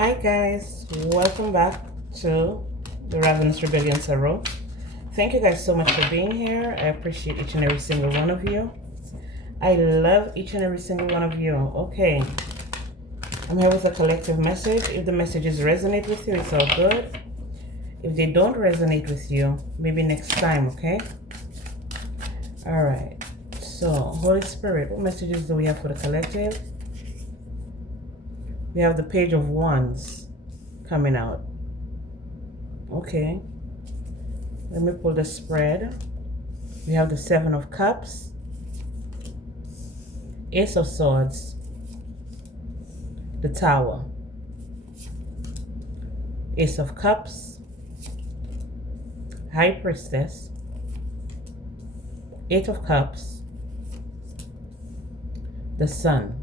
Hi guys, welcome back to the Ravenous Rebellion Tarot. Thank you guys so much for being here. I appreciate each and every single one of you. I love each and every single one of you. Okay, I'm here with a collective message. If the messages resonate with you, it's all good. If they don't resonate with you, maybe next time, okay? All right, so Holy Spirit, what messages do we have for the collective? We have the Page of Wands coming out. Okay. Let me pull the spread. We have the Seven of Cups, Ace of Swords, the Tower, Ace of Cups, High Priestess, Eight of Cups, the Sun.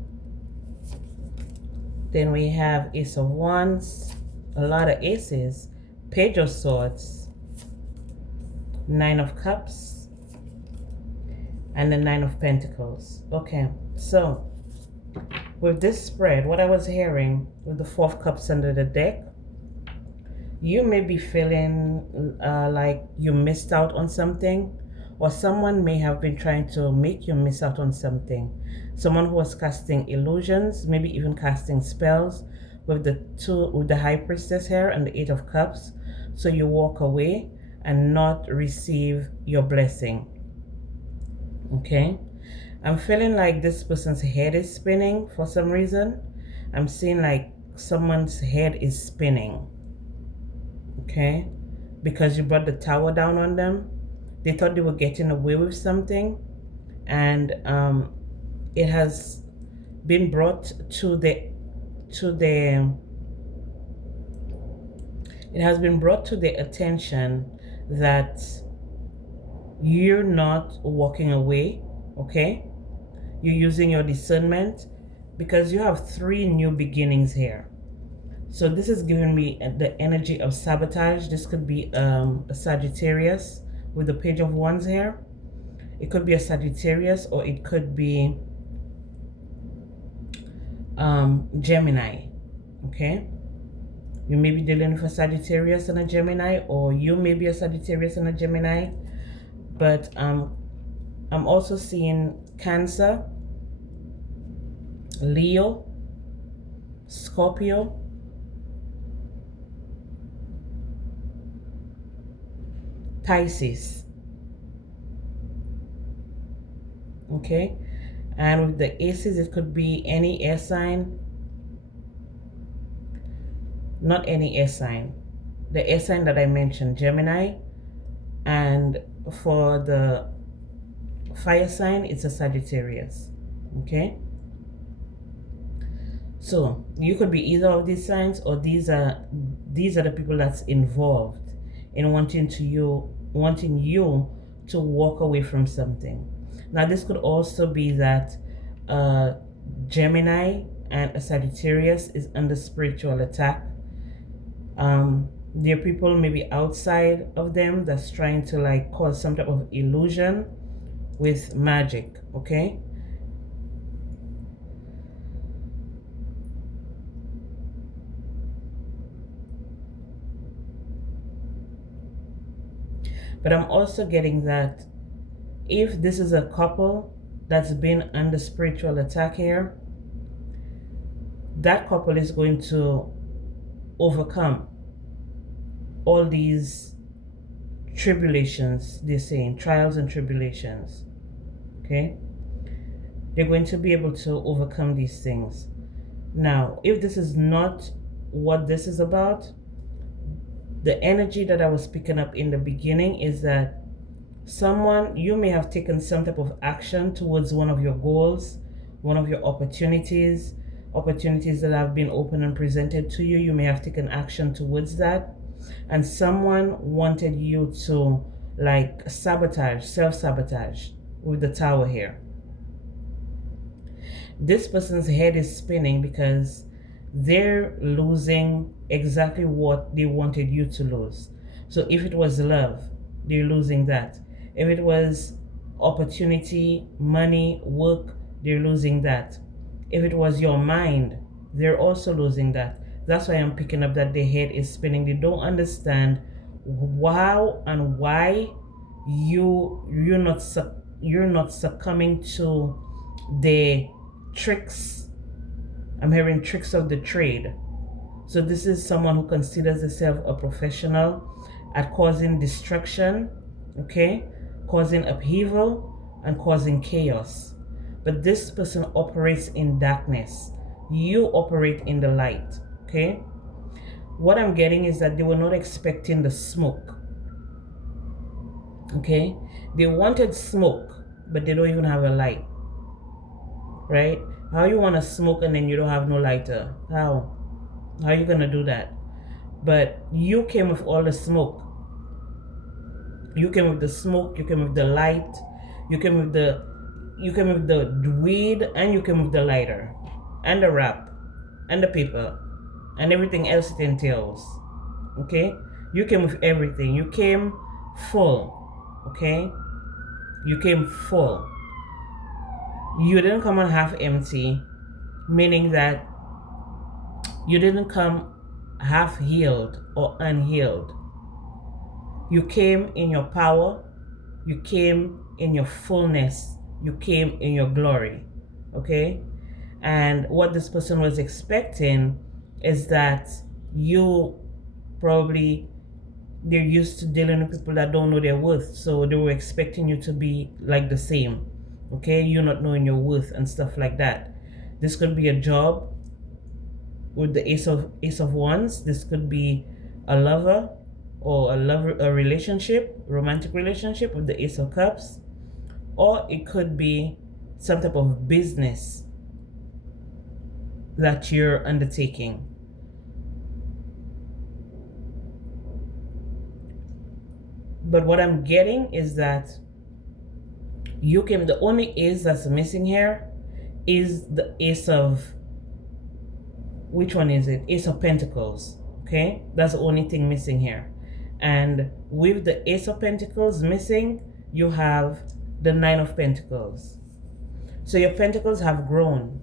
Then we have Ace of Wands, a lot of aces, Page of Swords, Nine of Cups, and the Nine of Pentacles. Okay, so with this spread, what I was hearing with the Four of Cups under the deck, you may be feeling like you missed out on something, or someone may have been trying to make you miss out on something. Someone who was casting illusions, maybe even casting spells with the High Priestess here and the Eight of Cups. So you walk away and not receive your blessing. Okay? I'm feeling like this person's head is spinning for some reason. I'm seeing like someone's head is spinning. Okay? Because you brought the Tower down on them. They thought they were getting away with something, and it has been brought to the attention that you're not walking away. Okay, you're using your discernment, because you have three new beginnings here. So this is giving me the energy of sabotage. This could be a Sagittarius with the Page of Wands here. It could be a Sagittarius, or it could be Gemini. Okay, you may be dealing with a Sagittarius and a Gemini, or you may be a Sagittarius and a Gemini. But I'm also seeing Cancer, Leo, Scorpio, Pisces. Okay, and with the aces, it could be any air sign. Not any air sign. The air sign that I mentioned, Gemini. And for the fire sign, it's a Sagittarius. Okay, so you could be either of these signs, or these are the people that's involved in wanting you to walk away from something. Now this could also be that Gemini and a Sagittarius is under spiritual attack. There are people maybe outside of them that's trying to like cause some type of illusion with magic. Okay, but I'm also getting that if this is a couple that's been under spiritual attack here, that couple is going to overcome all these tribulations. They're saying trials and tribulations. Okay, they're going to be able to overcome these things. Now, if this is not what this is about, the energy that I was picking up in the beginning is that you may have taken some type of action towards one of your goals, one of your opportunities that have been open and presented to you. You may have taken action towards that, and someone wanted you to like self-sabotage with the Tower here. This person's head is spinning because they're losing exactly what they wanted you to lose. So if it was love, they're losing that. If it was opportunity, money, work, they're losing that. If it was your mind, they're also losing that. That's why I'm picking up that their head is spinning. They don't understand how and why you're not succumbing to the tricks. I'm hearing tricks of the trade. So this is someone who considers themselves a professional at causing destruction, okay, causing upheaval and causing chaos. But this person operates in darkness. You operate in the light, okay? What I'm getting is that they were not expecting the smoke, okay? They wanted smoke, but they don't even have a light, right? How you want to smoke and then you don't have no lighter? How are you going to do that? But you came with all the smoke. You came with the smoke, you came with the light, you came with the weed, and you came with the lighter and the wrap and the paper and everything else it entails. Okay? You came with everything. You came full. Okay? You came full. You didn't come on half empty, meaning that you didn't come half healed or unhealed. You came in your power. You came in your fullness. You came in your glory. Okay? And what this person was expecting is that you probably, they're used to dealing with people that don't know their worth. So they were expecting you to be like the same. Okay? You not knowing your worth and stuff like that. This could be a job with the Ace of Wands. This could be a lover or a relationship, romantic relationship with the Ace of Cups. Or it could be some type of business that you're undertaking. But what I'm getting is that you came, the only ace that's missing here is the Ace of, which one is it? Ace of Pentacles, okay? That's the only thing missing here. And with the Ace of Pentacles missing, you have the Nine of Pentacles. So your pentacles have grown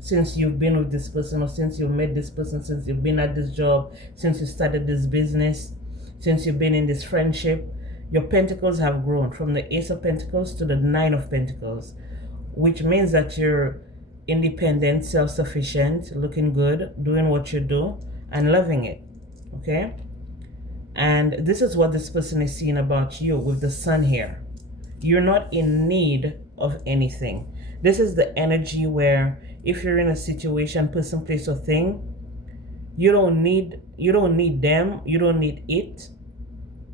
since you've been with this person, or since you met this person, since you've been at this job, since you started this business, since you've been in this friendship. Your pentacles have grown from the Ace of Pentacles to the Nine of Pentacles, which means that you're independent, self-sufficient, looking good, doing what you do, and loving it, okay? And this is what this person is seeing about you with the Sun here. You're not in need of anything. This is the energy where if you're in a situation, person, place, or thing, you don't need them, you don't need it.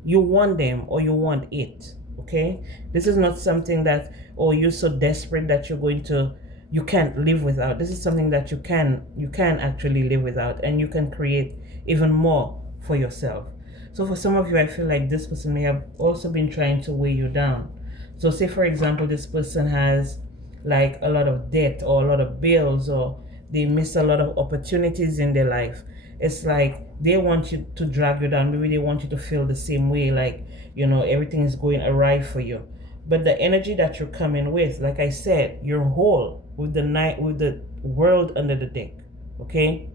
You want them or you want it, okay? This is not something that, oh, you're so desperate that you can't live without. This is something that you can actually live without, and you can create even more for yourself. So for some of you, I feel like this person may have also been trying to weigh you down. So say, for example, this person has like a lot of debt or a lot of bills, or they miss a lot of opportunities in their life. It's like they want you to drag you down. Maybe they want you to feel the same way, like, everything is going awry for you. But the energy that you're coming with, like I said, you're whole with the world under the deck, okay?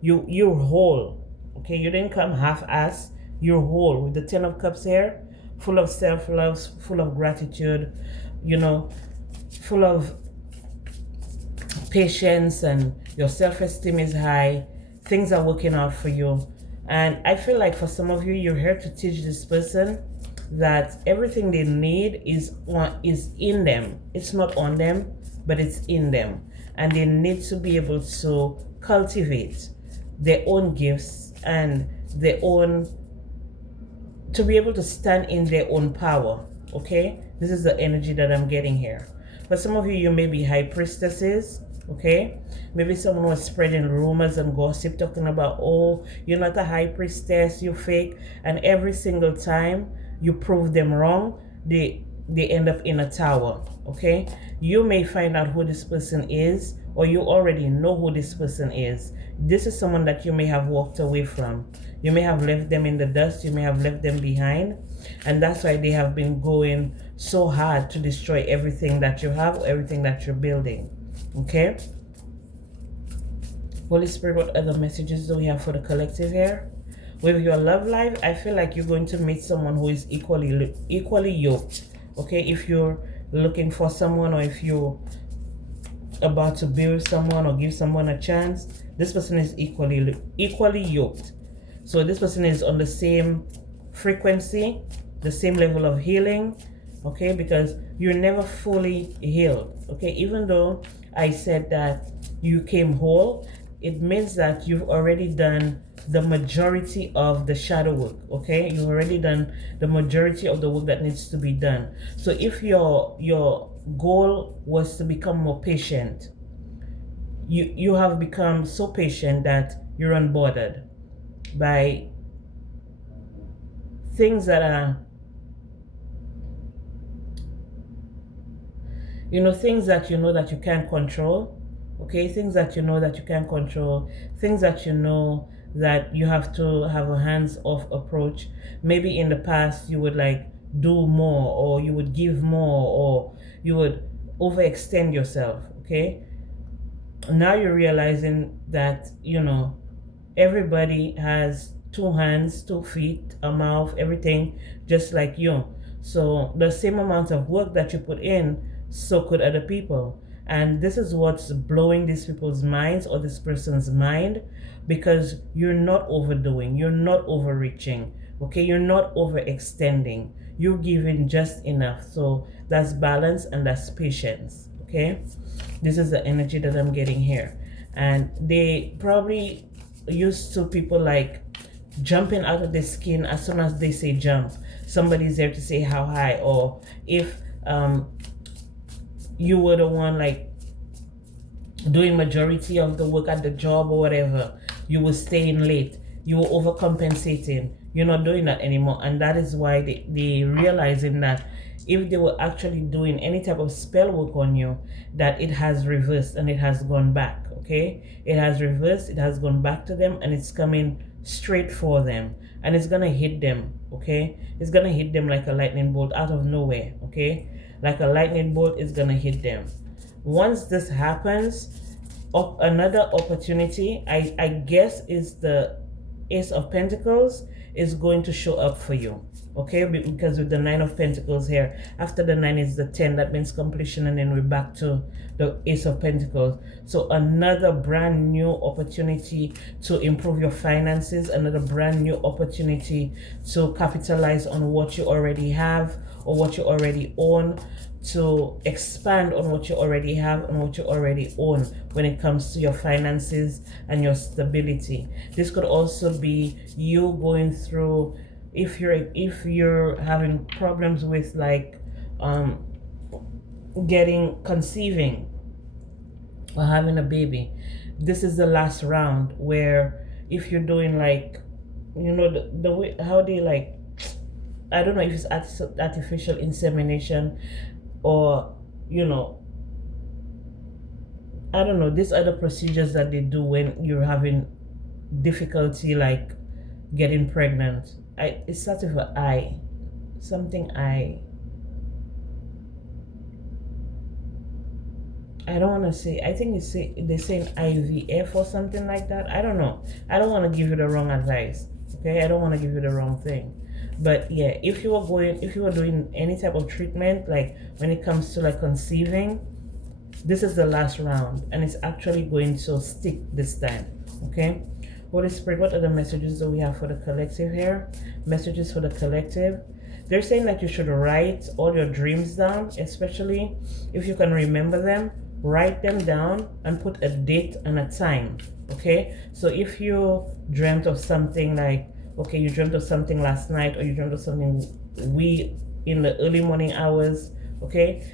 You're whole, okay? You didn't come half-ass. You're whole with the Ten of Cups here, full of self-love, full of gratitude, full of patience, and your self-esteem is high. Things are working out for you. And I feel like for some of you, you're here to teach this person that everything they need is in them. It's not on them, but it's in them. And they need to be able to cultivate their own gifts and to be able to stand in their own power, okay? This is the energy that I'm getting here. For some of you, you may be high priestesses, okay? Maybe someone was spreading rumors and gossip, talking about, oh, you're not a high priestess, you fake. And every single time you prove them wrong, they end up in a tower, okay? You may find out who this person is, or you already know who this person is. This is someone that you may have walked away from. You may have left them in the dust. You may have left them behind. And that's why they have been going so hard to destroy everything that you have, everything that you're building. Okay? Holy Spirit, what other messages do we have for the collective here? With your love life, I feel like you're going to meet someone who is equally yoked. Okay, if you're looking for someone, or if you're about to be with someone or give someone a chance, this person is equally yoked. So this person is on the same frequency, the same level of healing. Okay, because you're never fully healed. Okay, even though I said that you came whole, it means that you've already done the majority of the shadow work. Okay, you've already done the majority of the work that needs to be done. So if your goal was to become more patient, you have become so patient that you're unbothered by things that are, things that that you can't control. Okay, things that that you can't control, things that that you have to have a hands-off approach. Maybe in the past you would like do more, or you would give more, or you would overextend yourself. Okay, now you're realizing that everybody has two hands, 2 feet, a mouth, everything just like you. So the same amount of work that you put in, so could other people. And this is what's blowing these people's minds, or this person's mind, because you're not overdoing, you're not overreaching. Okay, you're not overextending, you're giving just enough. So that's balance and that's patience. Okay, this is the energy that I'm getting here. And they probably used to people like jumping out of their skin as soon as they say jump. Somebody's there to say how high, or if you were the one like doing majority of the work at the job or whatever, you were staying late, you were overcompensating. You're not doing that anymore. And that is why they realizing that if they were actually doing any type of spell work on you, that it has reversed and it has gone back. Okay, it has reversed, it has gone back to them, and it's coming straight for them, and it's gonna hit them. Okay, it's gonna hit them like a lightning bolt out of nowhere. Okay, like a lightning bolt is gonna hit them. Once this happens, another opportunity, I guess, is the Ace of Pentacles is going to show up for you. Okay, because with the 9 of Pentacles here, after the 9 is the 10, that means completion, and then we're back to the Ace of Pentacles. So another brand new opportunity to improve your finances, another brand new opportunity to capitalize on what you already have or what you already own, to expand on what you already have and what you already own when it comes to your finances and your stability. This could also be you going through, if you're having problems with like conceiving or having a baby. This is the last round where, if you're doing like the way how they like, I don't know if it's artificial insemination, or I don't know, these other procedures that they do when you're having difficulty like getting pregnant. It starts with an I, something I don't want to say. I think they're saying IVF or something like that. I don't know. I don't want to give you the wrong advice. Okay, I don't want to give you the wrong thing. But yeah, if you were doing any type of treatment, like when it comes to like conceiving, this is the last round, and it's actually going to stick this time. Okay, Holy Spirit, what other messages do we have for the collective here? Messages for the collective. They're saying that you should write all your dreams down, especially if you can remember them. Write them down and put a date and a time. Okay, so if you dreamt of something like, okay, you dreamt of something last night, or you dreamt of something in the early morning hours. Okay,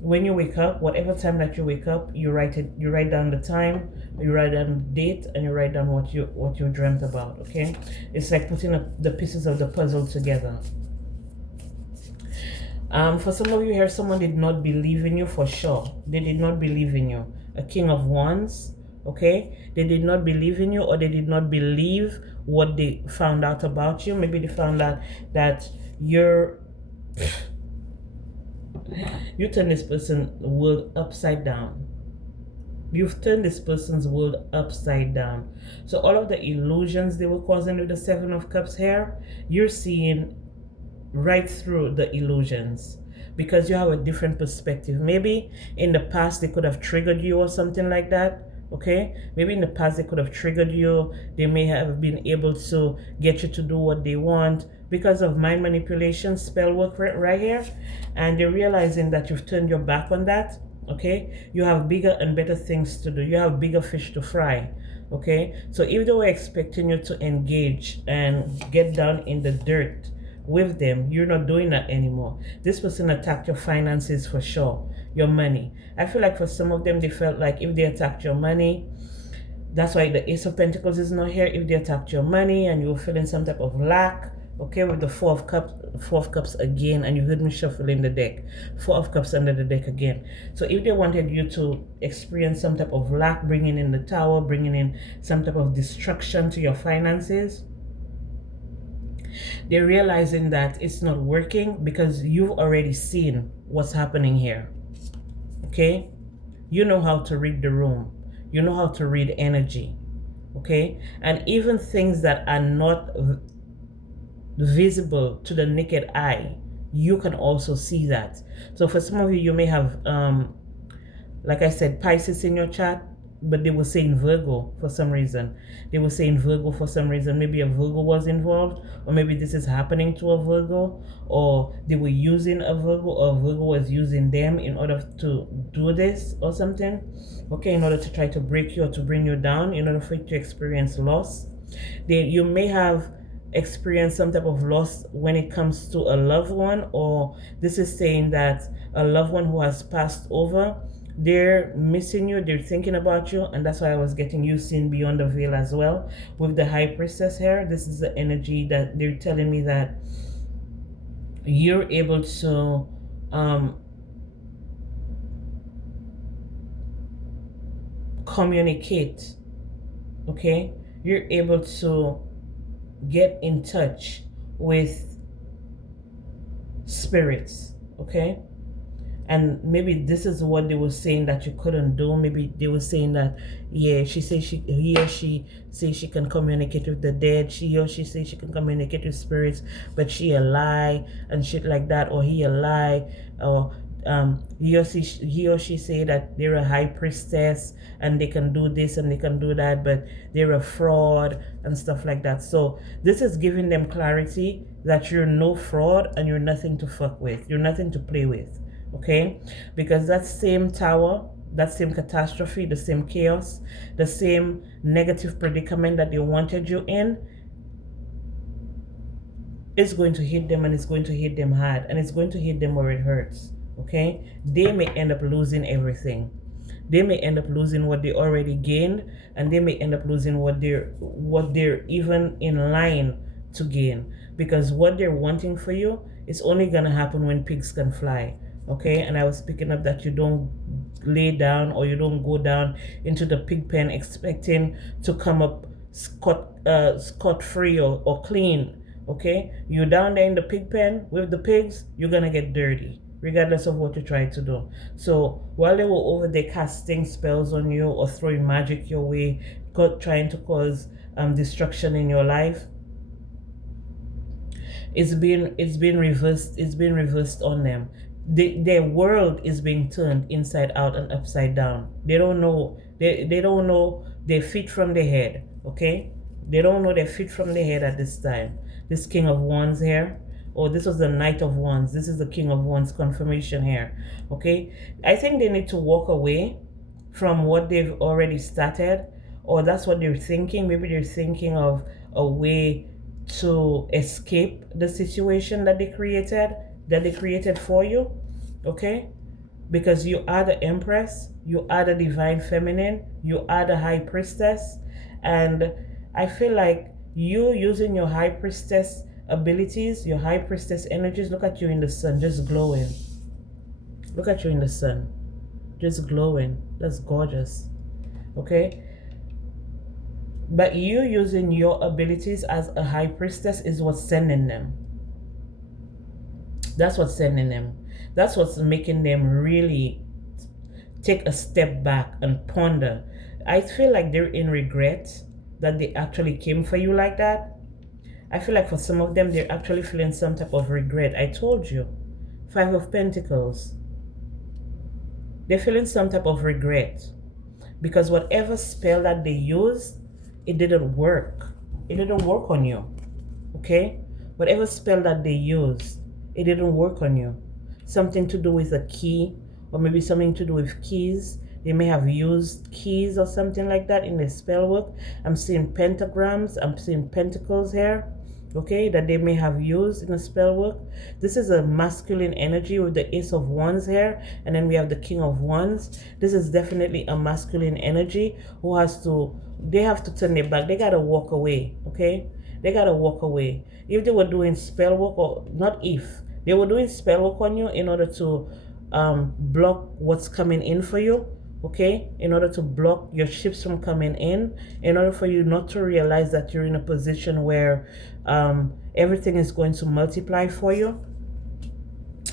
when you wake up, whatever time that you wake up, you write down the time, you write down the date, and you write down what you dreamt about. Okay, it's like putting the pieces of the puzzle together. For some of you here, someone did not believe in you for sure. They did not believe in you. A King of Wands. Okay, they did not believe in you, or they did not believe what they found out about you. Maybe they found out that you turn this person's world upside down. You've turned this person's world upside down. So all of the illusions they were causing with the Seven of Cups here, you're seeing right through the illusions because you have a different perspective. Maybe in the past they could have triggered you or something like that. Okay, maybe in the past they could have triggered you. They may have been able to get you to do what they want because of mind manipulation, spell work right here, and they're realizing that you've turned your back on that. Okay, you have bigger and better things to do. You have bigger fish to fry. Okay, so if they were expecting you to engage and get down in the dirt with them, you're not doing that anymore. This person attacked your finances for sure, your money. I feel like for some of them, they felt like if they attacked your money, that's why the Ace of Pentacles is not here. If they attacked your money and you were feeling some type of lack, okay, with the Four of Cups again, and you heard me shuffling the deck. Four of Cups under the deck again. So if they wanted you to experience some type of lack, bringing in the Tower, bringing in some type of destruction to your finances, they're realizing that it's not working because you've already seen what's happening here. Okay? You know how to read the room. You know how to read energy. Okay? And even things that are not visible to the naked eye, you can also see that. So for some of you, you may have, like I said, Pisces in your chart, but they were saying Virgo for some reason. They were saying Virgo for some reason. Maybe a Virgo was involved, or maybe this is happening to a Virgo, or they were using a Virgo, or a Virgo was using them in order to do this or something. Okay, in order to try to break you or to bring you down, in order for you to experience loss. You may have experienced some type of loss when it comes to a loved one, or this is saying that a loved one who has passed over, they're missing you, they're thinking about you, and that's why I was getting you seen beyond the veil as well with the High Priestess here. This is the energy that they're telling me that you're able to communicate. Okay, you're able to get in touch with spirits. Okay, and maybe this is what they were saying that you couldn't do. Maybe they were saying that, yeah, he or she say she can communicate with the dead. He or she say she can communicate with spirits, but she a lie and shit like that, or he a lie, or he or she say that they're a high priestess and they can do this and they can do that, but they're a fraud and stuff like that. So this is giving them clarity that you're no fraud and you're nothing to fuck with. You're nothing to play with. Okay, because that same Tower, that same catastrophe, the same chaos, the same negative predicament that they wanted you in, is going to hit them, and it's going to hit them hard, and it's going to hit them where it hurts. Okay, they may end up losing everything. They may end up losing what they already gained, and they may end up losing what they're even in line to gain, because what they're wanting for you is only gonna happen when pigs can fly. Okay, and I was picking up that you don't lay down, or you don't go down into the pig pen expecting to come up scot-free or clean. Okay, you're down there in the pig pen with the pigs, you're gonna get dirty regardless of what you try to do. So while they were over there casting spells on you or throwing magic your way, trying to cause destruction in your life, it's been reversed on them. Their world is being turned inside out and upside down. They don't know their feet from their head. Okay, they don't know their feet from their head at this time. This King of Wands here, or this was the Knight of Wands. This is the King of Wands confirmation here. Okay, I think they need to walk away from what they've already started, or that's what they're thinking. Maybe they're thinking of a way to escape the situation that they created for you. Okay, because you are the Empress, you are the Divine Feminine, you are the High Priestess, and I feel like you using your High Priestess abilities, your High Priestess energies. Look at you in the sun, just glowing. Look at you in the sun, just glowing. That's gorgeous. Okay, but you using your abilities as a High Priestess is what's sending them. That's what's sending them. That's what's making them really take a step back and ponder. I feel like they're in regret that they actually came for you like that. I feel like for some of them, they're actually feeling some type of regret. I told you. 5 of Pentacles. They're feeling some type of regret because whatever spell that they used, it didn't work. It didn't work on you. Okay? Whatever spell that they used, it didn't work on you. Something to do with a key, or maybe something to do with keys. They may have used keys or something like that in their spell work. I'm seeing pentagrams. I'm seeing pentacles here. Okay, that they may have used in a spell work. This is a masculine energy with the Ace of Wands here, and then we have the King of Wands. This is definitely a masculine energy who has to, they have to turn their back. They gotta walk away, okay? They gotta walk away. If they were doing spell work, or not if, they were doing spell work on you in order to block what's coming in for you, okay? In order to block your ships from coming in order for you not to realize that you're in a position where everything is going to multiply for you.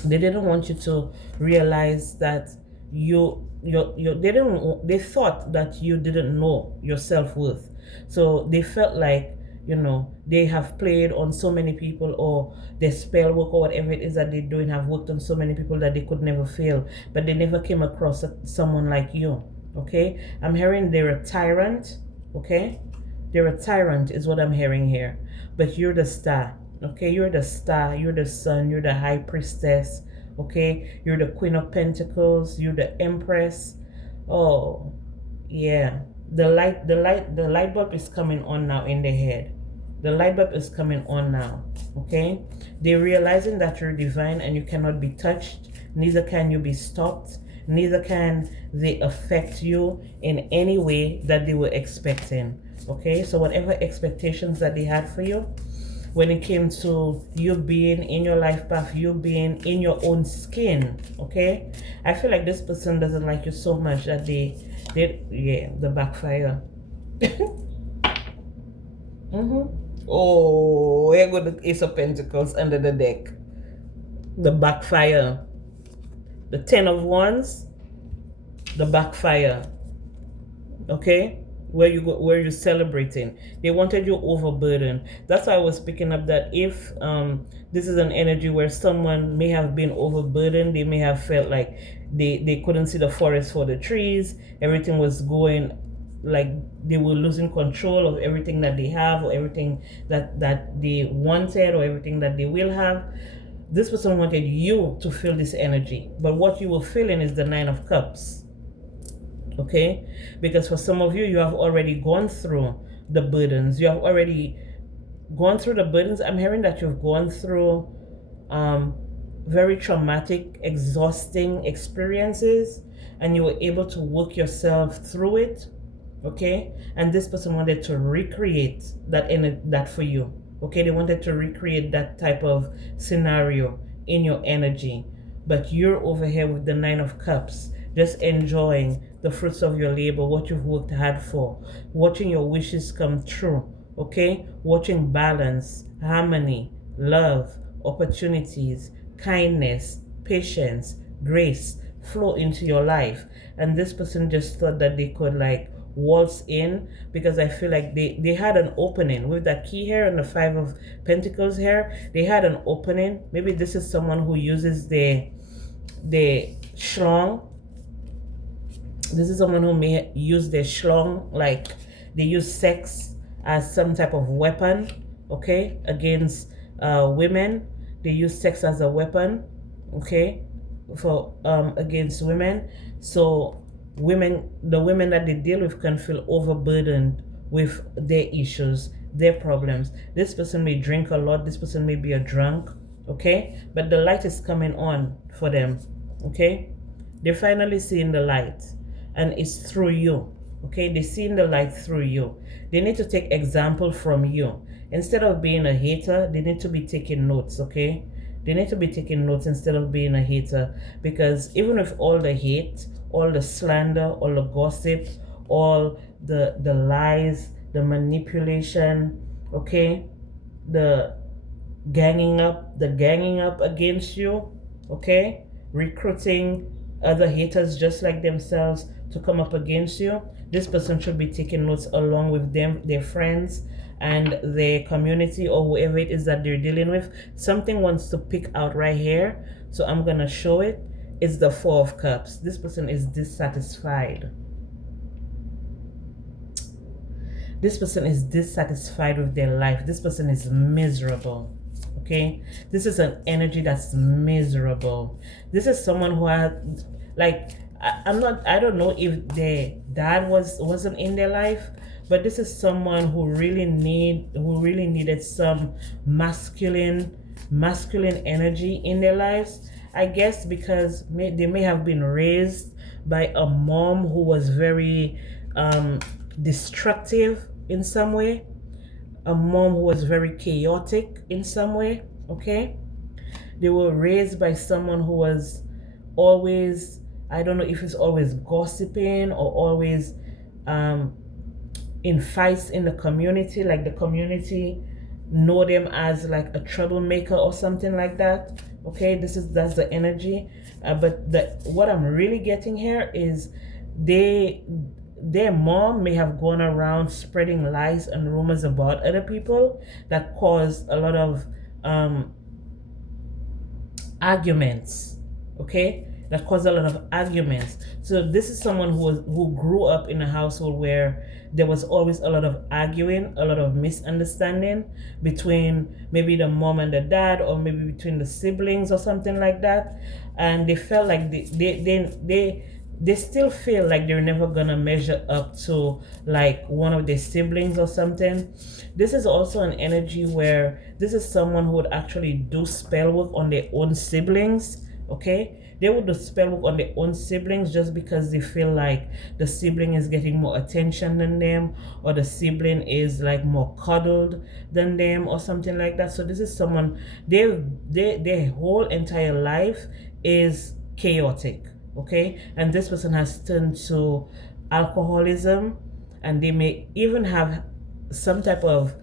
They didn't want you to realize that they thought that you didn't know your self-worth. So they felt like, you know, they have played on so many people, or their spell work or whatever it is that they're doing have worked on so many people that they could never fail, but they never came across someone like you. Okay, I'm hearing they're a tyrant. Okay, they're a tyrant is what I'm hearing here, but you're the star. Okay, you're the star, you're the sun, you're the high priestess. Okay, you're the Queen of Pentacles, you're the Empress. Oh yeah, the light bulb is coming on now in their head. The light bulb is coming on now. Okay, they're realizing that you're divine and you cannot be touched, neither can you be stopped, neither can they affect you in any way that they were expecting. Okay, so whatever expectations that they had for you, when it came to you being in your life path, you being in your own skin, okay? I feel like this person doesn't like you so much that the backfire. Oh, here go the Ace of Pentacles under the deck. The backfire. The 10 of Wands, the backfire. Okay? Where you're celebrating. They wanted you overburdened. That's why I was picking up that if this is an energy where someone may have been overburdened, they may have felt like they couldn't see the forest for the trees, everything was going like they were losing control of everything that they have, or everything that they wanted, or everything that they will have. This person wanted you to feel this energy, but what you were feeling is the 9 of Cups. Okay, because for some of you, you have already gone through the burdens. You have already gone through the burdens. I'm hearing that you've gone through very traumatic, exhausting experiences, and you were able to work yourself through it. Okay, and this person wanted to recreate that for you. Okay, they wanted to recreate that type of scenario in your energy, but you're over here with the 9 of Cups, just enjoying the fruits of your labor, what you've worked hard for, watching your wishes come true, okay? Watching balance, harmony, love, opportunities, kindness, patience, grace flow into your life. And this person just thought that they could like waltz in, because I feel like they had an opening with that key here and the 5 of Pentacles here. They had an opening. Maybe this is someone who uses the schlong. This is someone who may use their schlong, like they use sex as some type of weapon, okay, against women. They use sex as a weapon, okay, for against women. So the women that they deal with can feel overburdened with their issues, their problems. This person may drink a lot. This person may be a drunk, okay, but the light is coming on for them, okay. They're finally seeing the light, and it's through you, okay? They're seeing the light through you. They need to take example from you. Instead of being a hater, they need to be taking notes, okay? They need to be taking notes instead of being a hater, because even with all the hate, all the slander, all the gossip, all the lies, the manipulation, okay? The ganging up against you, okay? Recruiting other haters just like themselves to come up against you. This person should be taking notes along with them, their friends, and their community, or whoever it is that they're dealing with. Something wants to pick out right here, so I'm gonna show it. It's the Four of Cups. This person is dissatisfied. This person is dissatisfied with their life. This person is miserable. Okay, this is an energy that's miserable. This is someone who had, like, I don't know if their dad wasn't in their life, but this is someone who really needed some masculine energy in their lives. I guess because they may have been raised by a mom who was very destructive in some way, a mom who was very chaotic in some way. Okay, they were raised by someone who was always, I don't know if it's always gossiping or always in fights in the community, like the community know them as like a troublemaker or something like that. Okay, that's the energy. But what I'm really getting here is their mom may have gone around spreading lies and rumors about other people that caused a lot of arguments. Okay, that caused a lot of arguments. So this is someone who grew up in a household where there was always a lot of arguing, a lot of misunderstanding between maybe the mom and the dad, or maybe between the siblings or something like that. And they felt like they still feel like they're never gonna measure up to like one of their siblings or something. This is also an energy where this is someone who would actually do spell work on their own siblings. Okay, they would do spell work on their own siblings just because they feel like the sibling is getting more attention than them, or the sibling is like more cuddled than them or something like that. So this is someone, their whole entire life is chaotic. Okay, and this person has turned to alcoholism, and they may even have some type of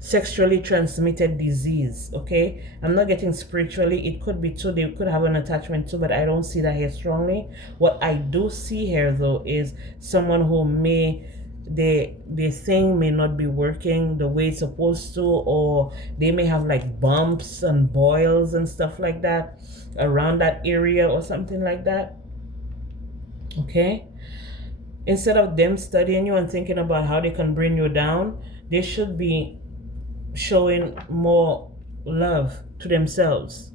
sexually transmitted disease. Okay, I'm not getting spiritually, it could be too, they could have an attachment too, but I don't see that here strongly. What I do see here though is someone who their thing may not be working the way it's supposed to, or they may have like bumps and boils and stuff like that around that area or something like that. Okay, instead of them studying you and thinking about how they can bring you down, they should be showing more love to themselves.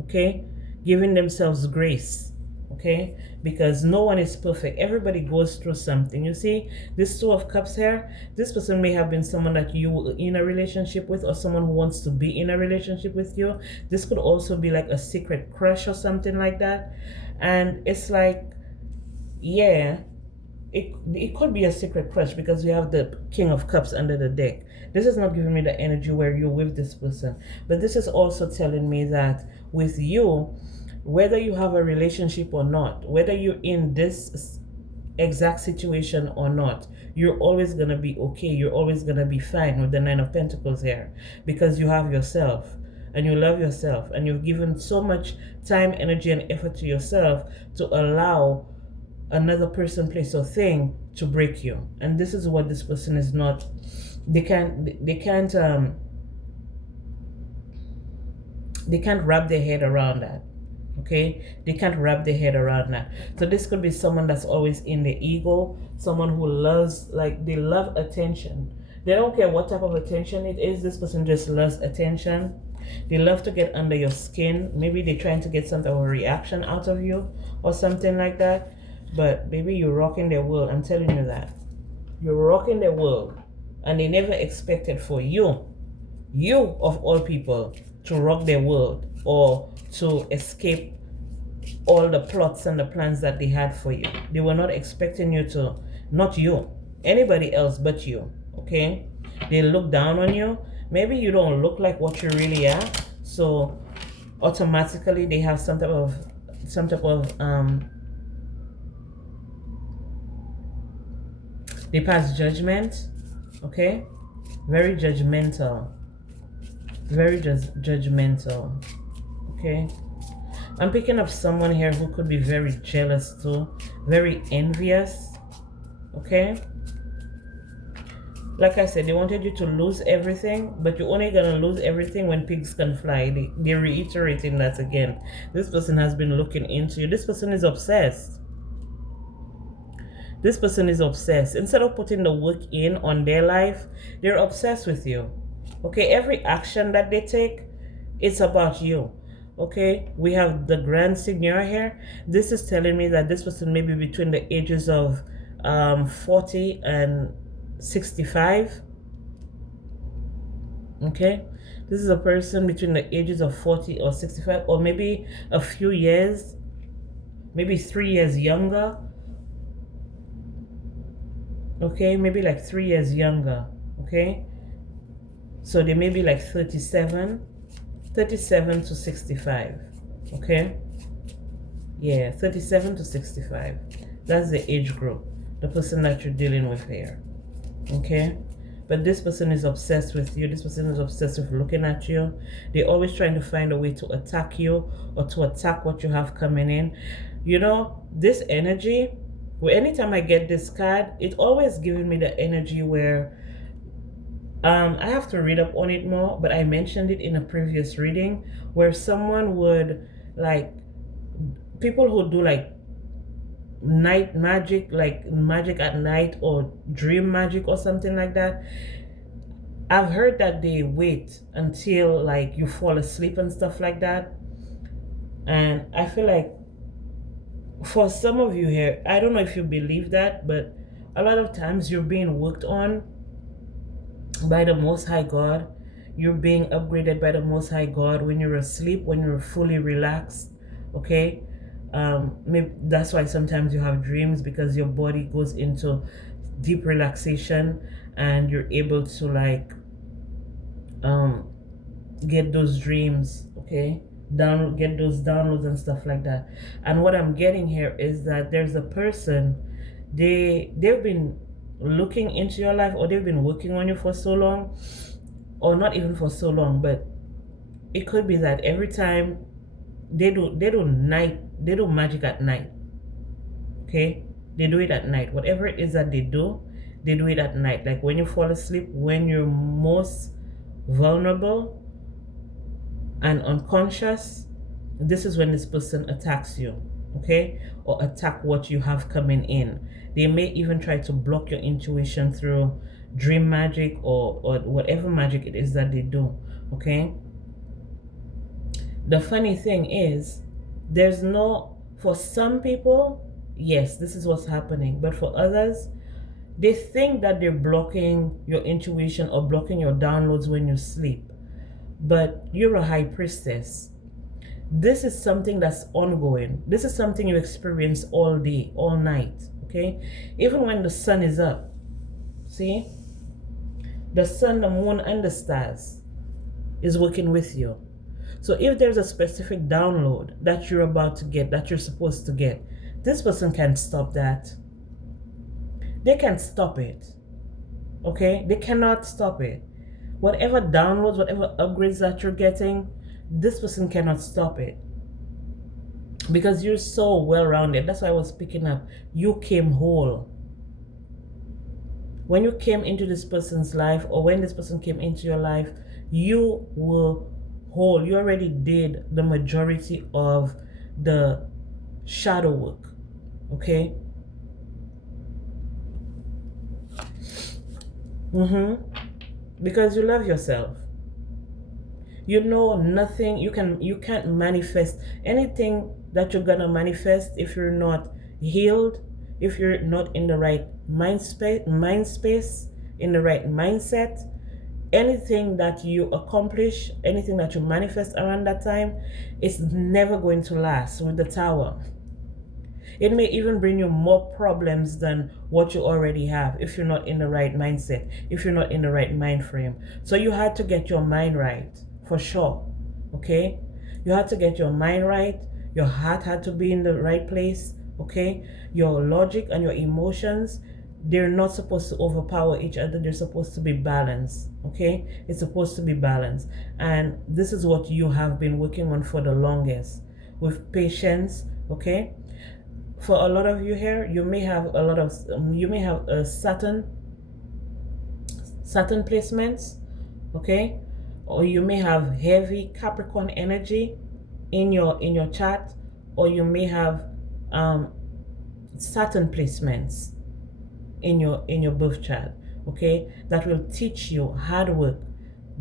Okay, giving themselves grace. Okay, because no one is perfect. Everybody goes through something. You see this Two of Cups here, this person may have been someone that you were in a relationship with, or someone who wants to be in a relationship with you. This could also be like a secret crush or something like that. And it's like, yeah, it could be a secret crush because we have the King of Cups under the deck. This is not giving me the energy where you're with this person, but this is also telling me that with you, whether you have a relationship or not, whether you're in this exact situation or not, you're always going to be okay. You're always going to be fine with the Nine of Pentacles here, because you have yourself and you love yourself, and you've given so much time, energy, and effort to yourself to allow another person, place, or thing to break you. And this is what this person is not. They can't wrap their head around that. Okay, they can't wrap their head around that. So this could be someone that's always in the ego, someone who loves, like, they love attention. They don't care what type of attention it is. This person just loves attention. They love to get under your skin. Maybe they're trying to get some type of reaction out of you or something like that. But baby, you're rocking their world. I'm telling you that. You're rocking their world. And they never expected for you of all people, to rock their world or to escape all the plots and the plans that they had for you. They were not expecting you to, not you, anybody else but you. Okay, they look down on you. Maybe you don't look like what you really are, so automatically they have some type of they pass judgment. Okay, very judgmental, very judgmental. Okay, I'm picking up someone here who could be very jealous too, very envious, okay? Like I said, they wanted you to lose everything, but you're only gonna lose everything when pigs can fly. They're reiterating that again. This person has been looking into you. This person is obsessed. This person is obsessed. Instead of putting the work in on their life, they're obsessed with you. Okay, every action that they take, it's about you. Okay, we have the Grand Seigneur here. This is telling me that this person may be between the ages of 40 and 65. Okay, this is a person between the ages of 40 or 65, or maybe a few years, maybe 3 years younger. Okay, maybe like 3 years younger. Okay, so they may be like 37 to 65. Okay, yeah, 37 to 65. That's the age group, the person that you're dealing with here. Okay, but this person is obsessed with you. This person is obsessed with looking at you. They're always trying to find a way to attack you or to attack what you have coming in. You know, this energy, well, anytime I get this card, it always giving me the energy where I have to read up on it more, but I mentioned it in a previous reading where someone would, like, people who do like night magic, like magic at night or dream magic or something like that. I've heard that they wait until like you fall asleep and stuff like that. And I feel like for some of you here, I don't know if you believe that, but a lot of times you're being worked on by the Most High God. You're being upgraded by the Most High God when you're asleep, when you're fully relaxed. Okay, maybe that's why sometimes you have dreams, because your body goes into deep relaxation and you're able to like get those dreams. Okay, get those downloads and stuff like that. And what I'm getting here is that there's a person, they've been looking into your life, or they've been working on you for so long, or not even for so long, but it could be that every time they do magic at night. Okay, they do it at night. Whatever it is that they do it at night. Like when you fall asleep, when you're most vulnerable and unconscious, this is when this person attacks you. Okay, or attack what you have coming in. They may even try to block your intuition through dream magic or whatever magic it is that they do. Okay, the funny thing is, there's no, for some people, yes, this is what's happening, but for others, they think that they're blocking your intuition or blocking your downloads when you sleep, but you're a high priestess. This is something that's ongoing. This is something you experience all day, all night. Okay, even when the sun is up. See, the sun, the moon, and the stars is working with you. So if there's a specific download that you're about to get, that you're supposed to get, this person can't stop that. They can't stop it. Okay, they cannot stop it. Whatever downloads, whatever upgrades that you're getting, this person cannot stop it, because you're so well-rounded. That's why I was picking up, you came whole. When you came into this person's life, or when this person came into your life, you were whole. You already did the majority of the shadow work. Okay, because you love yourself. You know nothing, you can't manifest anything that you're gonna manifest if you're not healed, if you're not in the right mind space, in the right mindset. Anything that you accomplish, anything that you manifest around that time, it's never going to last. With the Tower, it may even bring you more problems than what you already have if you're not in the right mindset, if you're not in the right mind frame. So you had to get your mind right. For sure. Okay, you had to get your mind right. Your heart had to be in the right place. Okay, your logic and your emotions, they're not supposed to overpower each other. They're supposed to be balanced. Okay, it's supposed to be balanced. And this is what you have been working on for the longest. with patience, okay? For a lot of you here, you may have Saturn placements, okay? Or you may have heavy Capricorn energy in your chart, or you may have Saturn placements in your birth chart, okay? That will teach you hard work,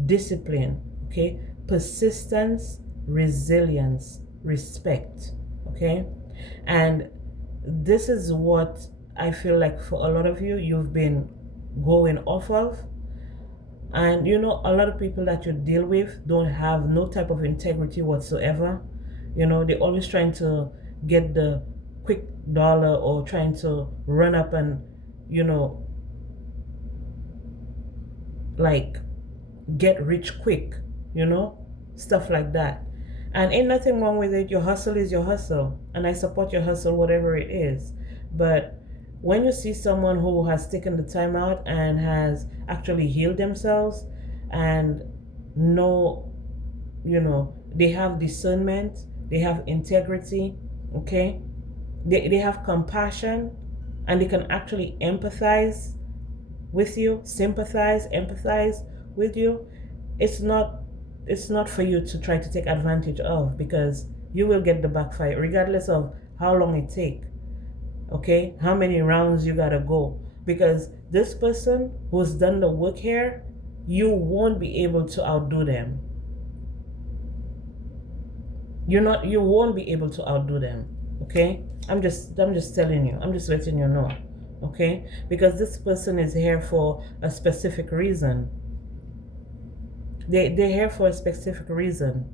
discipline, okay? Persistence, resilience, respect, okay? And this is what I feel like for a lot of you, you've been going off of. And you know, a lot of people that you deal with don't have no type of integrity whatsoever. You know, they're always trying to get the quick dollar, or trying to run up and, you know, like get rich quick, you know, stuff like that. And ain't nothing wrong with it. Your hustle is your hustle, and I support your hustle, whatever it is. But when you see someone who has taken the time out and has actually healed themselves, and know, you know, they have discernment, they have integrity, okay? They have compassion, and they can actually empathize with you, sympathize, empathize with you. It's not for you to try to take advantage of, because you will get the backfire regardless of how long it take, okay? How many rounds you gotta go, because this person who's done the work here, you won't be able to outdo them. You won't be able to outdo them, okay? I'm just telling you, I'm just letting you know, okay? Because this person is here for a specific reason. They're here for a specific reason.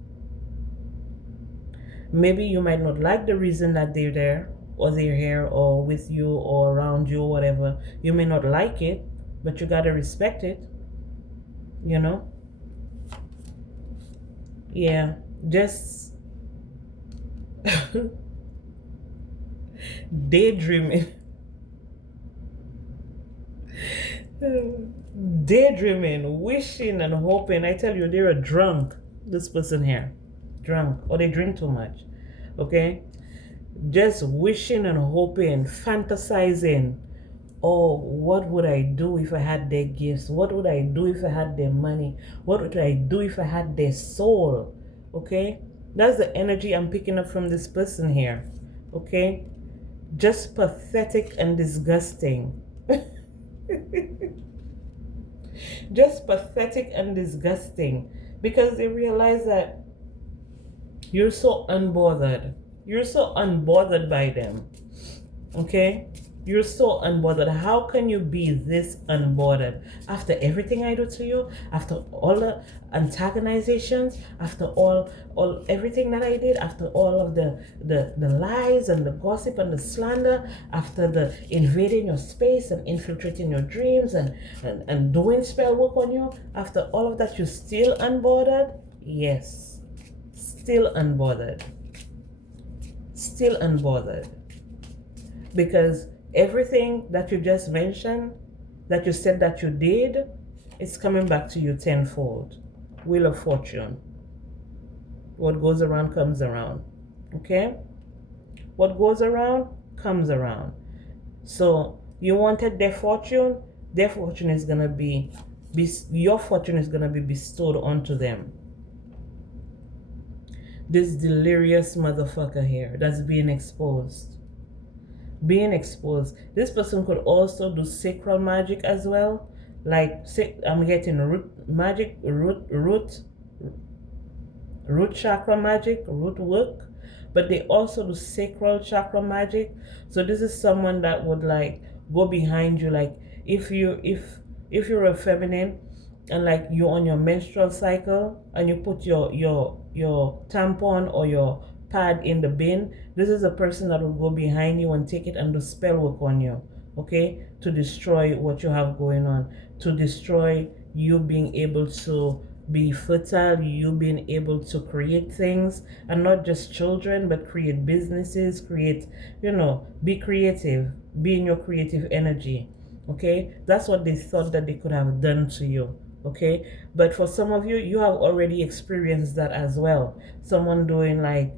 Maybe you might not like the reason that they're there, or they're here, or with you, or around you, or whatever. You may not like it, but you gotta respect it, you know? Yeah, just daydreaming. Daydreaming, wishing and hoping. I tell you, they're a drunk, this person here. Drunk, or they drink too much, okay? Just wishing and hoping, fantasizing. Oh, what would I do if I had their gifts? What would I do if I had their money? What would I do if I had their soul? Okay? That's the energy I'm picking up from this person here. Okay? Just pathetic and disgusting. Just pathetic and disgusting, because they realize that you're so unbothered. You're so unbothered by them. Okay? You're so unbothered. How can you be this unbothered after everything I do to you, after all the antagonizations, after all everything that I did, after all of the lies and the gossip and the slander, after the invading your space and infiltrating your dreams and doing spell work on you, after all of that, you're still unbothered? Yes, still unbothered. Still unbothered. Because everything that you just mentioned, that you said that you did, it's coming back to you tenfold. Wheel of Fortune. What goes around comes around. Okay? What goes around comes around. So you wanted their fortune is gonna be your fortune is gonna be bestowed onto them. This delirious motherfucker here that's being exposed. This person could also do sacral magic as well. Like, I'm getting root magic, root chakra magic, root work, but they also do sacral chakra magic. So this is someone that would like go behind you, like if you're a feminine and like you're on your menstrual cycle and you put your tampon or your pad in the bin, this is a person that will go behind you and take it and do spell work on you, okay, to destroy what you have going on, to destroy you being able to be fertile, you being able to create things, and not just children, but create businesses, create, be creative, be in your creative energy, okay? That's what they thought that they could have done to you, okay? But for some of you, you have already experienced that as well. Someone doing like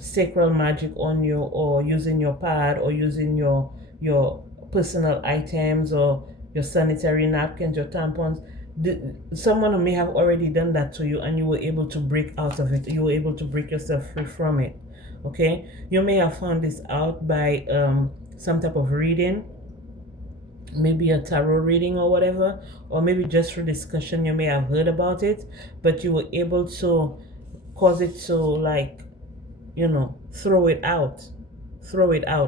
sacral magic on you, or using your pad, or using your personal items, or your sanitary napkins, your tampons. Someone may have already done that to you, and you were able to break out of it. You were able to break yourself free from it. Okay, you may have found this out by some type of reading, maybe a tarot reading or whatever, or maybe just through discussion you may have heard about it, but you were able to cause it to, like, throw it out,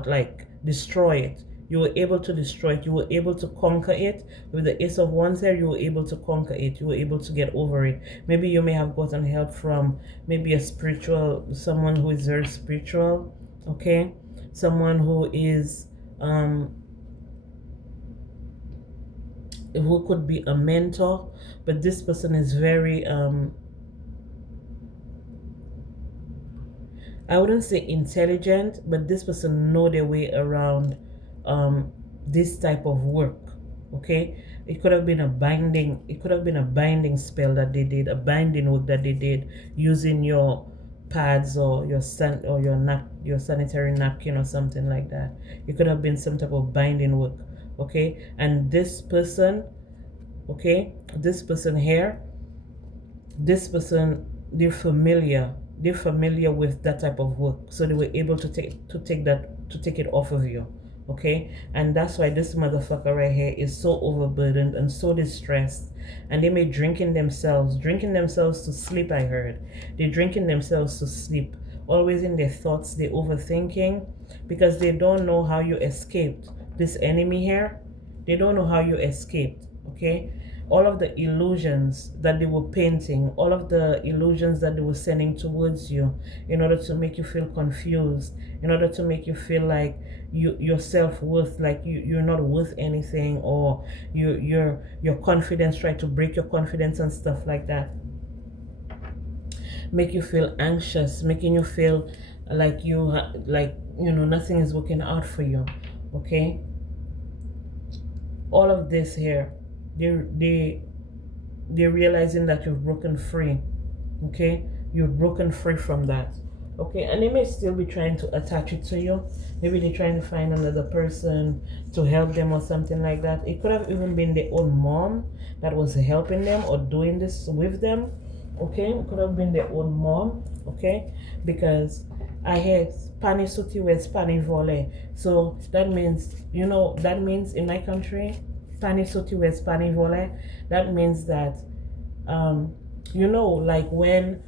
like destroy it. You were able to destroy it. You were able to conquer it. With the Ace of Wands there, you were able to conquer it. You were able to get over it. Maybe you may have gotten help from maybe someone who is very spiritual, okay? Someone who is, who could be a mentor, but this person is very, I wouldn't say intelligent, but this person know their way around this type of work. Okay, it could have been a binding spell that they did, a binding work that they did using your pads or your sanitary napkin or something like that. It could have been some type of binding work. Okay, and this person, okay, this person here, they're familiar with that type of work, so they were able to take it off of you. Okay, and that's why this motherfucker right here is so overburdened and so distressed, and they may drinking themselves to sleep. I heard they're drinking themselves to sleep, always in their thoughts. They're overthinking because they don't know how you escaped this enemy here. They don't know how you escaped. Okay, all of the illusions that they were painting, all of the illusions that they were sending towards you in order to make you feel confused, in order to make you feel like your self-worth, like you're not worth anything, or your confidence, try to break your confidence and stuff like that. Make you feel anxious, making you feel like nothing is working out for you. Okay, all of this here, they're realizing that you've broken free. Okay, you've broken free from that. Okay, and they may still be trying to attach it to you. Maybe they're trying to find another person to help them or something like that. It could have even been their own mom that was helping them or doing this with them. Okay, it could have been their own mom. Okay, because I hear pani suti with pani vole. So that means, that means in my country, pani suti with pani vole, that means that, like when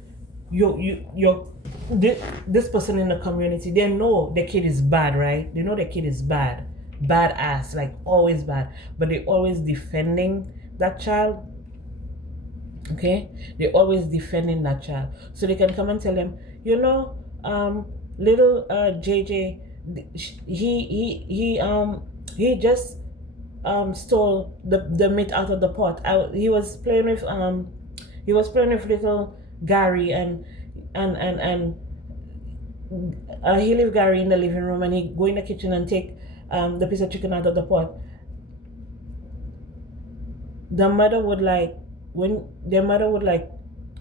this person in the community, they know the kid is bad, right? They know the kid is bad ass, like always bad, but they always defending that child. Okay, they're always defending that child, so they can come and tell them, little JJ, he just stole the meat out of the pot. He was playing with little Gary, and he leave Gary in the living room, and he go in the kitchen and take the piece of chicken out of the pot. The mother would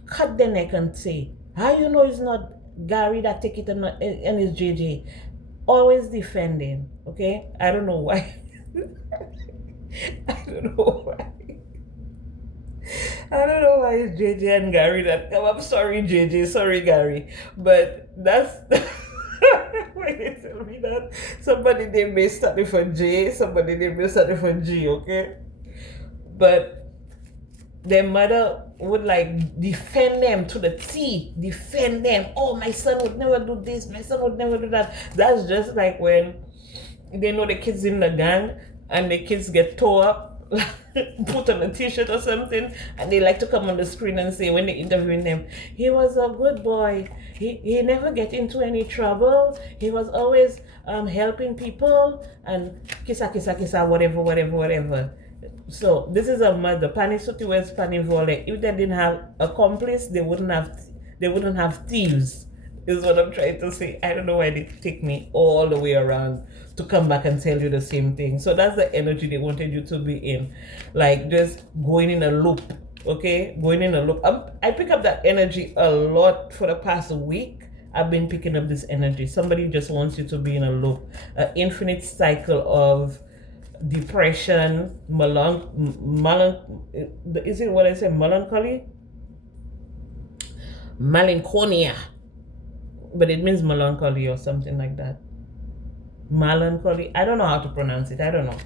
cut their neck and say, how you know it's not Gary that take it and it's JJ? Always defending. Okay, I don't know why. I don't know why it's JJ and Gary that come up. Sorry JJ, sorry Gary, but that's when they tell me that, somebody they may start with a J, somebody they may start with a G. Okay, but their mother would defend them to the T, defend them. Oh, my son would never do this, my son would never do that. That's just like when they know the kids in the gang and the kids get tore up, put on a t-shirt or something, and they like to come on the screen and say, when they interviewing them, he was a good boy, he never get into any trouble, he was always helping people, and kissa kissa kissa, whatever. So this is a mother. Pani suti wes pani vole. If they didn't have accomplice, they wouldn't have thieves, is what I'm trying to say. I don't know why they take me all the way around to come back and tell you the same thing. So that's the energy they wanted you to be in, like just going in a loop. Okay, going in a loop. I pick up that energy a lot for the past week. I've been picking up this energy. Somebody just wants you to be in a loop, an infinite cycle of depression, is it what I say? Melancholia, but it means melancholy or something like that. Melancholy. I don't know how to pronounce it. I don't know.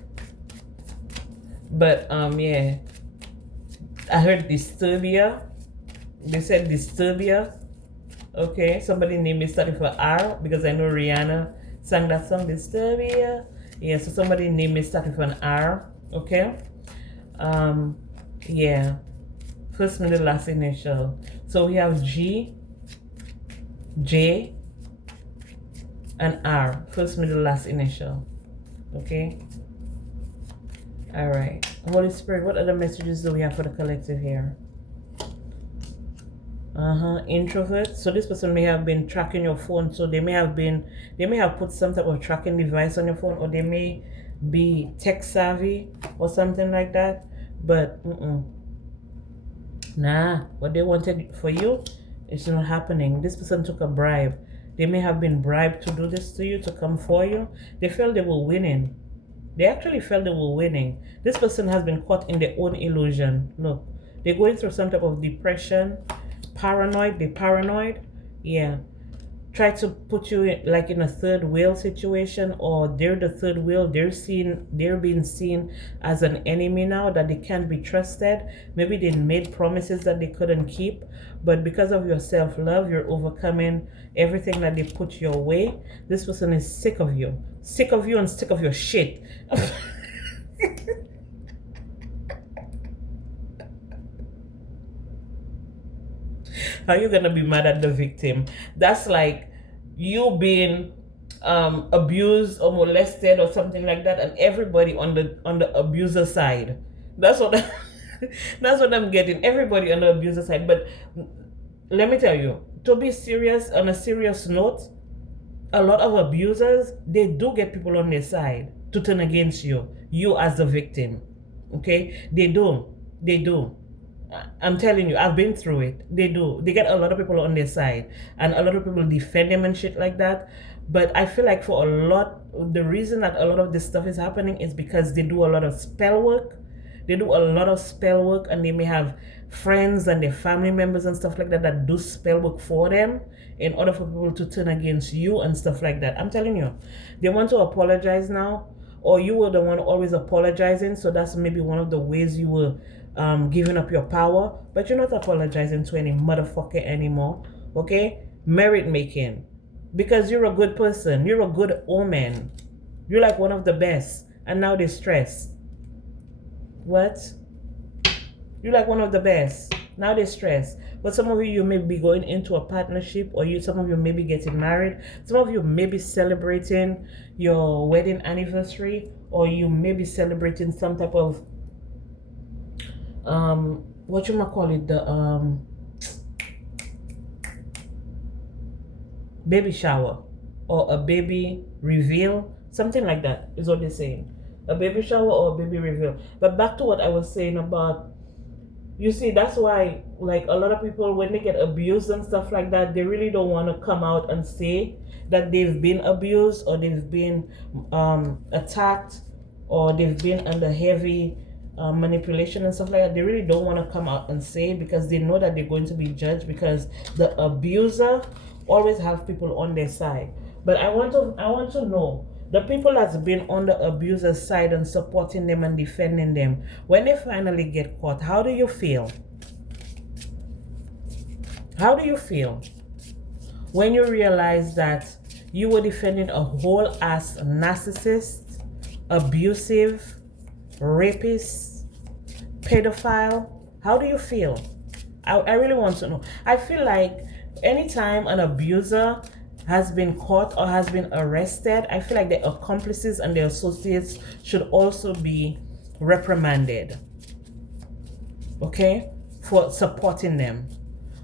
But yeah, I heard Disturbia. They said Disturbia. Okay, somebody named me started for R because I know Rihanna sang that song Disturbia. Yeah, so somebody named me started for an R. Okay. Yeah. First, middle, last initial. So we have G, J, and R. First, middle, last initial. Okay. All right. Holy Spirit, what other messages do we have for the collective here? Introvert. So this person may have been tracking your phone. So they may have put some type of tracking device on your phone, or they may be tech savvy or something like that. But nah, what they wanted for you is not happening. This person took a bribe. They may have been bribed to do this to you, to come for you. They felt they were winning. They actually felt they were winning. This person has been caught in their own illusion. Look, they're going through some type of depression, paranoid. They're paranoid. Yeah. Try to put you in a third wheel situation, or they're the third wheel. They're being seen as an enemy now, that they can't be trusted. Maybe they made promises that they couldn't keep, but because of your self-love, you're overcoming everything that they put your way. This person is sick of you and sick of your shit. How you gonna be mad at the victim? That's like you being abused or molested or something like that, and everybody on the abuser side. That's what that's what I'm getting. Everybody on the abuser side. But let me tell you, to be serious, on a serious note, a lot of abusers, they do get people on their side to turn against you as the victim. Okay, they do. I'm telling you, I've been through it. They do. They get a lot of people on their side, and a lot of people defend them and shit like that. But I feel like for the reason that a lot of this stuff is happening is because they do a lot of spell work. And they may have friends and their family members and stuff like that do spell work for them in order for people to turn against you and stuff like that. I'm telling you, they want to apologize now, or you were the one always apologizing. So that's maybe one of the ways you were giving up your power, but you're not apologizing to any motherfucker anymore. Okay, merit making, because you're a good person, you're a good omen, you're like one of the best, and now they're stressed. What? You're like one of the best, now they're stressed. But some of you may be going into a partnership, or some of you may be getting married, some of you may be celebrating your wedding anniversary, or you may be celebrating some type of what you might call it, the baby shower or a baby reveal, something like that is what they're saying. A baby shower or a baby reveal. But back to what I was saying about, you see, that's why like a lot of people, when they get abused and stuff like that, they really don't want to come out and say that they've been abused, or they've been attacked, or they've been under heavy manipulation and stuff like that. They really don't want to come out and say, because they know that they're going to be judged, because the abuser always have people on their side. But I want to know, the people that's been on the abuser's side and supporting them and defending them, when they finally get caught, how do you feel? How do you feel when you realize that you were defending a whole ass narcissist, abusive, rapist, pedophile? How do you feel? I really want to know. I feel like anytime an abuser has been caught or has been arrested, I feel like the accomplices and their associates should also be reprimanded, okay, for supporting them.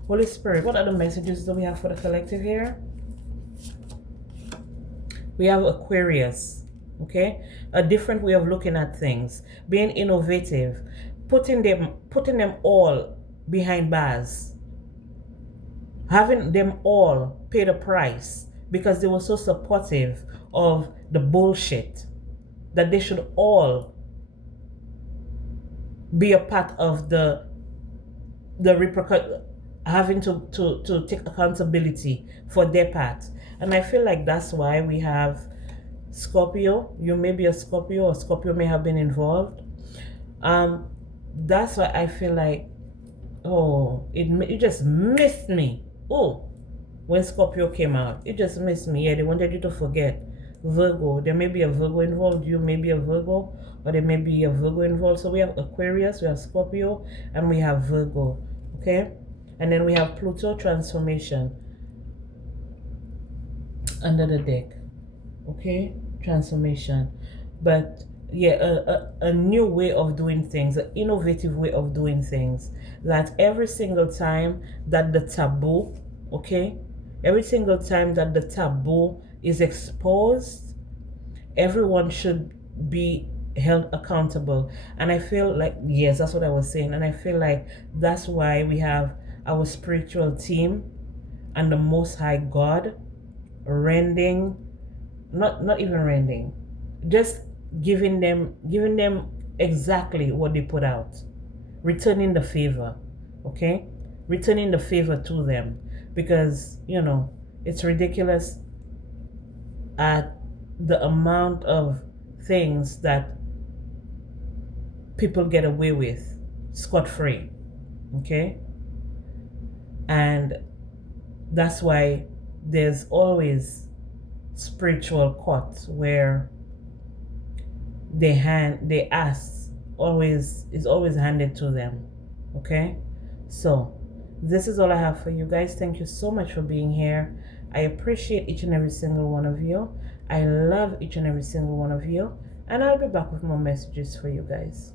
Holy Spirit, what other messages do we have for the collective here? We have Aquarius, okay, a different way of looking at things, being innovative, putting them all behind bars. having them all pay the price because they were so supportive of the bullshit, that they should all be a part of the repercussion, having to take accountability for their part. And I feel like that's why we have Scorpio. You may be a Scorpio, or Scorpio may have been involved. That's why I feel like, oh, it just missed me. Oh, when Scorpio came out, it just missed me. Yeah, they wanted you to forget Virgo. There may be a Virgo involved. You may be a Virgo, or there may be a Virgo involved. So we have Aquarius, we have Scorpio, and we have Virgo. Okay, and then we have Pluto transformation under the deck. Okay, transformation. But yeah, a new way of doing things, an innovative way of doing things, that every single time that the taboo, okay, every single time that the taboo is exposed, everyone should be held accountable. And I feel like, yes, that's what I was saying. And I feel like that's why we have our spiritual team and the Most High God rending, not even rending, just giving them exactly what they put out, returning the favor. Okay, returning the favor to them, because it's ridiculous at the amount of things that people get away with scot-free. Okay, and that's why there's always spiritual courts where they ask always is always handed to them. Okay, so this is all I have for you guys. Thank you so much for being here. I appreciate each and every single one of you. I love each and every single one of you, and I'll be back with more messages for you guys.